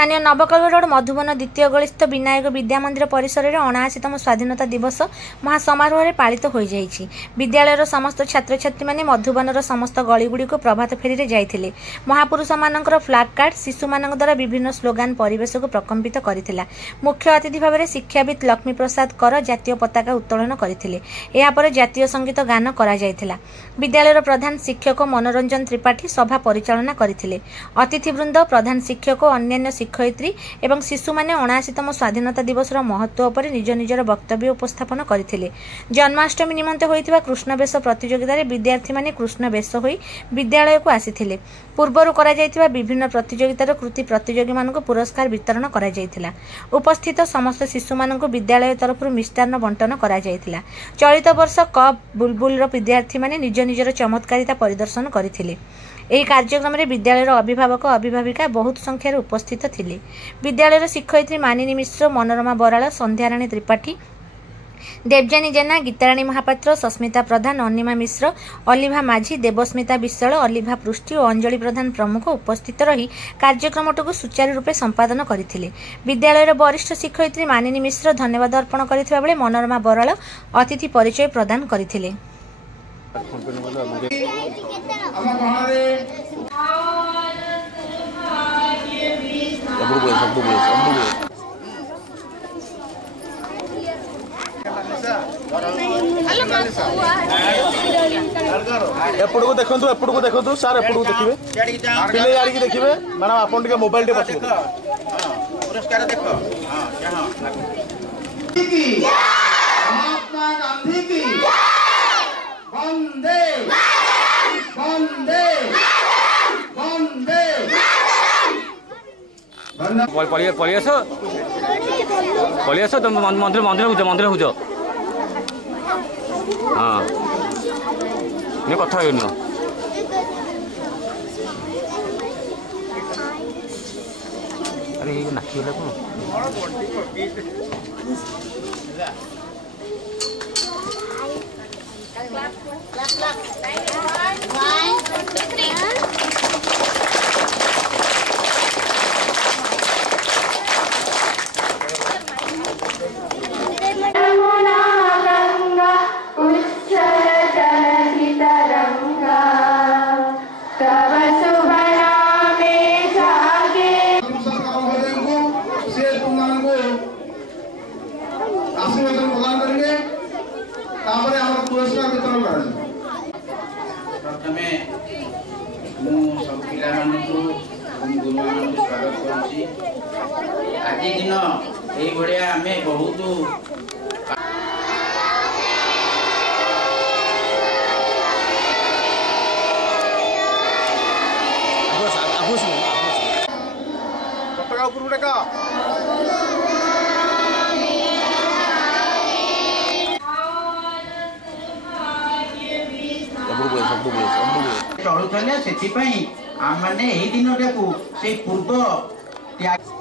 स्थानीय नवकल्व रोड मधुबन द्वितीय गलिस्थ विनायक विद्या मंदिर परिसर में 79तम स्वाधीनता दिवस महासमारोह पालित हो जाइछि। विद्यालयर समस्त छात्र छात्री माने मधुबनर समस्त गलीगुड़ी को प्रभात फेरी जाइथिले। महापुरुष मानकर फ्लैग कार्ड शिशु मानक द्वारा विभिन्न स्लोगान परिवेश को प्रकम्पित करथिला। मुख्य अतिथि भाव में शिक्षाविद लक्ष्मी प्रसाद कर जातीय पताका उत्तोलन करथिले। एहा पर जातीय संगीत गान करा जायथिला। विद्यालयर प्रधान शिक्षक मनोरंजन त्रिपाठी सभा परिचालना करथिले। अतिथिवृंद प्रधान शिक्षक अन्य शिक्षयित्री एवं शिशु माने 79तम स्वाधीनता दिवस महत्व पर निज निजर वक्तव्य उपस्थापन करथिले। जन्माष्टमी निमंते होइतिबा कृष्ण वेश प्रतियोगिता रे विद्यार्थी माने कृष्ण वेश होई विद्यालय को आसीथिले। पूर्वरु करा जायतिबा विभिन्न प्रतियोगितार कृति प्रतियोगी मानक पुरस्कार वितरण करा जायतिला। उपस्थित समस्त शिशु मानक विद्यालय तरफ मिष्टान्न बंटन करा जायतिला। चलित वर्ष कप बुलबुल विद्यार्थी माने निज निजर चमत्कारिता परिदर्शन करथिले। ଏହି କାର୍ଯ୍ୟକ୍ରମରେ ବିଦ୍ୟାଳୟର ଅଭିଭାବକ ଅଭିଭାବିକା ବହୁତ ସଂଖ୍ୟାରେ ଉପସ୍ଥିତ ଥିଲେ। ବିଦ୍ୟାଳୟର ଶିକ୍ଷୟିତ୍ରୀ ମାନିନୀ ମିଶ୍ର, ମନୋରମା ବରାଳ, ସନ୍ଧ୍ୟାରାଣୀ ତ୍ରିପାଠୀ, ଦେବଯାନୀ ଜେନା, ଗୀତାରାଣୀ ମହାପାତ୍ର, ସସ୍ମିତା ପ୍ରଧାନ, ଅନିମା ମିଶ୍ର, ଅଲିଭା ମାଝୀ, ଦେବସ୍ମିତା ବିଶ୍ୱାଳ, ଅଲିଭା ପୃଷ୍ଟି ଓ ଅଞ୍ଜଳି ପ୍ରଧାନ ପ୍ରମୁଖ ଉପସ୍ଥିତ ରହି କାର୍ଯ୍ୟକ୍ରମଟିକୁ ସୁଚାରୁ ରୂପେ ସମ୍ପାଦନ କରିଥିଲେ। ବିଦ୍ୟାଳୟର ବରିଷ୍ଠ ଶିକ୍ଷୟିତ୍ରୀ ମାନିନୀ ମିଶ୍ର ଧନ୍ୟବାଦ ଅର୍ପଣ କରିଥିବା ବେଳେ ମନୋରମା ବରାଳ ଅତିଥି ପରିଚୟ ପ୍ରଦାନ କରିଥିଲେ। एपड़को देखंतु एपड़को देखंतु सर एपड़को देखिबे पिले यारी की देखिबे मैडम आपन के मोबाइल टे पछे पुरस्कार देखो हां यहां महात्मा गांधी की वंदे वंदे वंदे पलियास तुम मंदिर मंदिर हो जाओ हाँ नहीं कथा हो अरे ये नाखिगला कौन आज दिन ये आम बहुत चलुले से आम मैंने दिन से पूर्व त्याग